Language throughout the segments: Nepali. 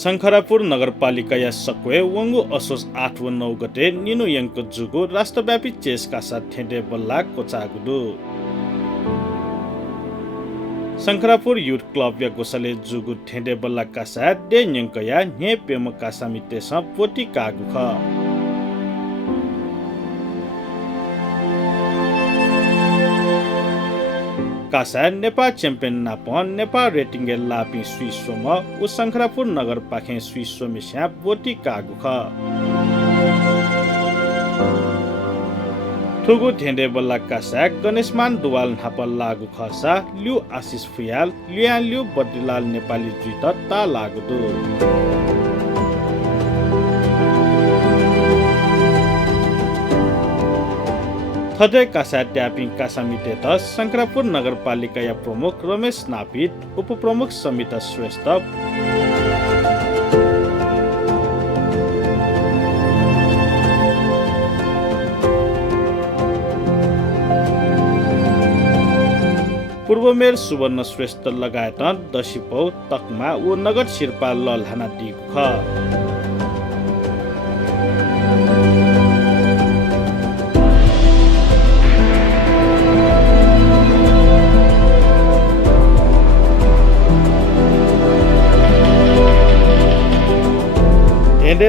शङ्खरापुर नगरपालिका या सक्वे वंगु असोज 8 व 9 गते निनु यङ्क जुगु राष्ट्रव्यापी चेस कासा ठेडे बल्ला कोचागुदु शङ्खरापुर युथ क्लब या गोसले जुगु ठेडे बल्ला कासा दे यङ्क या ने पेम कासा मिते स पोटी कागु ख कासा नेपाल च्याम्पियन नापन नेपाल रेटिंगे लापी स्विसोम उ शङ्खरापुर नगर पाखे स्विसोमिस्या बोटी कागु ख थुगु ठेन्डे बल्ला कासा गणेशमान दुवाल नापल लागु खसा ल्यु आशिष फुयाल ल्यु बद्रीलाल नेपाली जुत ता लागु दु थदे कासा ट्यापिङ कासा मिते त शङ्खरापुर नगरपालिका या प्रमुख रमेश नापित उपप्रमुख समिता श्रेष्ठ पूर्वमेर सुवर्ण श्रेष्ठ लगायत दशिपौ तकमा ऊ नगद शिर्पा लल्हाना दिगु ख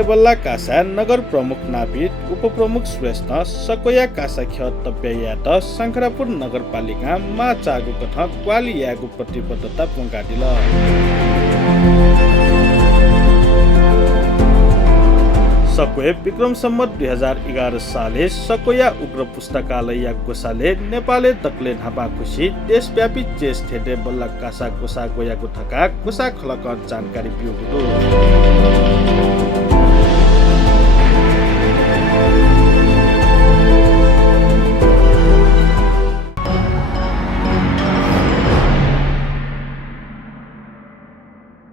बल्ला कासा नगर प्रमुख नापित उपप्रमुख श्रेष्ठ सकोया कासा ख्यतव्ययात शङ्खरापुर नगरपालिका मा चागु कथ क्वाली यागु प्रतिबद्धता पुंगाडिल सकोय विक्रम सम्मत 2011 साले सकोया उग्र पुस्तकालय या गोसाले नेपाले दक्ले ढापा खुसी देशव्यापी चेस ठेडे बल्ला कासा गोसा गोयागु थका गोसा खलक जानकारी पिउगु